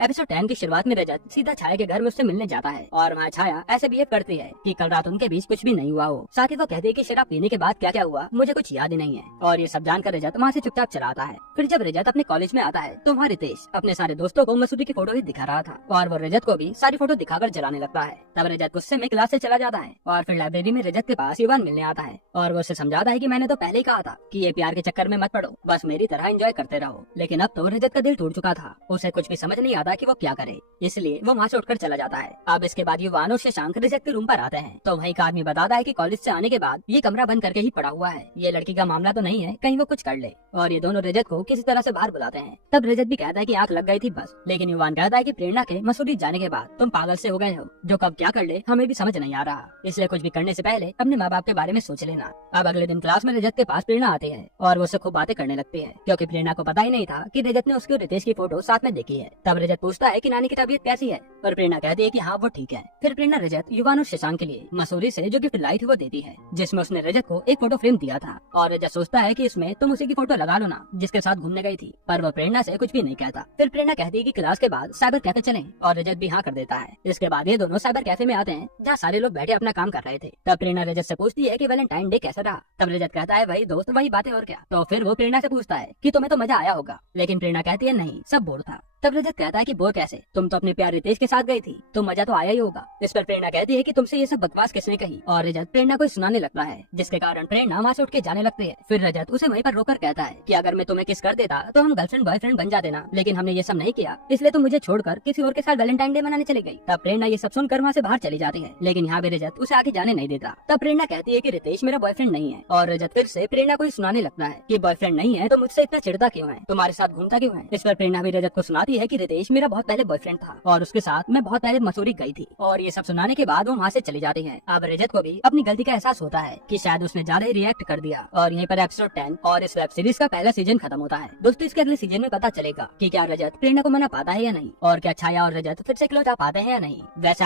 Episode 10 की शुरुआत में रजत सीधा छाया के घर में उससे मिलने जाता है और वहाँ छाया ऐसे बिहेव करती है कि कल रात उनके बीच कुछ भी नहीं हुआ हो। साथ ही वो कहती है कि शराब पीने के बाद क्या क्या हुआ मुझे कुछ याद ही नहीं है। और ये सब जानकर रजत वहाँ से चुपचाप चला आता है। फिर जब रजत अपने कॉलेज में आता है तो वहाँ रितेश अपने सारे दोस्तों को मसूरी की फोटो ही दिखा रहा था और वो रजत को भी सारी फोटो दिखाकर जलाने लगता है। तब रजत गुस्से में क्लास से चला जाता है और फिर लाइब्रेरी में रजत के पास युवान मिलने आता है और वो उसे समझाता है कि मैंने तो पहले ही कहा था कि ये प्यार के चक्कर में मत पड़ो, बस मेरी तरह एंजॉय करते रहो। लेकिन अब तो रजत का दिल टूट चुका था, उसे कुछ भी समझ नहीं आता कि वो क्या करे, इसलिए वो वहाँ से उठकर चला जाता है। अब इसके बाद युवान और शशांक रजत के रूम पर आते हैं तो वहीं एक आदमी बताता है कि कॉलेज से आने के बाद ये कमरा बंद करके ही पड़ा हुआ है, ये लड़की का मामला तो नहीं है, कहीं वो कुछ कर ले। और ये दोनों रजत को किसी तरह से बाहर बुलाते हैं। तब रजत भी कहता है कि आंख लग गई थी बस, लेकिन युवान कहता है कि प्रेरणा के मसूरी जाने के बाद तुम पागल से हो गए हो, जो कब क्या कर ले हमें भी समझ नहीं आ रहा, इसलिए कुछ भी करने से पहले अपने माँ बाप के बारे में सोच लेना। अब अगले दिन क्लास में रजत के पास प्रेरणा आती है और वो उससे खूब बातें करने लगती है, क्योंकि प्रेरणा को पता ही नहीं था कि रजत ने उसकी और रितेश की फोटो साथ में देखी है। तब रजत पूछता है कि नानी की तबीयत कैसी है और प्रेरणा कहती है कि हाँ वो ठीक है। फिर प्रेरणा रजत युवान और शशांक के लिए मसूरी से जो गिफ्ट लाई थी वो देती है, जिसमें उसने रजत को एक फोटो फ्रेम दिया था और रजत सोचता है कि इसमें तुम उसी की फोटो लगा लो ना जिसके साथ घूमने गई थी, पर वो प्रेरणा से कुछ भी नहीं कहता। फिर प्रेरणा कहती है कि क्लास के बाद साइबर कैफे चलें और रजत भी हाँ कर देता है। इसके बाद ये दोनों साइबर कैफे में आते हैं जहाँ सारे लोग बैठे अपना काम कर रहे थे। तब प्रेरणा रजत से पूछती है कि वैलेंटाइन डे कैसा रहा। तब रजत कहता है वही दोस्त वही बातें और क्या। तो फिर वो प्रेरणा से पूछता है कि तुम्हें तो मजा आया होगा, लेकिन प्रेरणा कहती है नहीं सब बोर था। तब रजत कहता है कि बोर कैसे, तुम तो अपने प्यार रितेश के साथ गई थी तो मजा तो आया ही होगा। इस पर प्रेरणा कहती है कि तुमसे ये सब बकवास किसने कही और रजत प्रेरणा को सुनाने लगता है, जिसके कारण प्रेरणा वहाँ से उठ के जाने लगती है। फिर रजत उसे वहीं पर रोकर कहता है कि अगर मैं तुम्हें किस कर देता तो हम गर्लफ्रेंड बॉयफ्रेंड बन जाते ना, लेकिन हमने ये सब नहीं किया, इसलिए तुम मुझे छोड़कर किसी और के साथ वैलेंटाइन डे मनाने चली गई। तब प्रेरणा ये सब सुनकर वहाँ से बाहर चली जाती है, लेकिन यहाँ भी रजत उसे आगे जाने नहीं देता। तब प्रेरणा कहती है कि रितेश मेरा बॉयफ्रेंड नहीं है और रजत फिर से प्रेरणा को सुनाने लगता है कि बॉयफ्रेंड नहीं है तो मुझसे इतना चिढ़ता क्यों है, तुम्हारे साथ घूमता क्यों है। इस पर प्रेरणा भी रजत को सुनाती है कि रितेश मेरा बहुत पहले बॉयफ्रेंड था और उसके साथ मैं बहुत पहले मसूरी गई थी। और ये सब सुनाने के बाद वो वहाँ से चली जाती है। अब रजत को भी अपनी गलती का एहसास होता है कि शायद उसने ज्यादा ही रिएक्ट कर दिया और यहीं पर एपिसोड 10 और इस वेब सीरीज का पहला सीजन खत्म होता है। दोस्तों इसके अगले सीजन में पता चलेगा कि क्या रजत प्रेरणा को मना पाता है या नहीं और क्या छाया और रजत फिर से क्लोज आ पाते हैं या नहीं। वैसे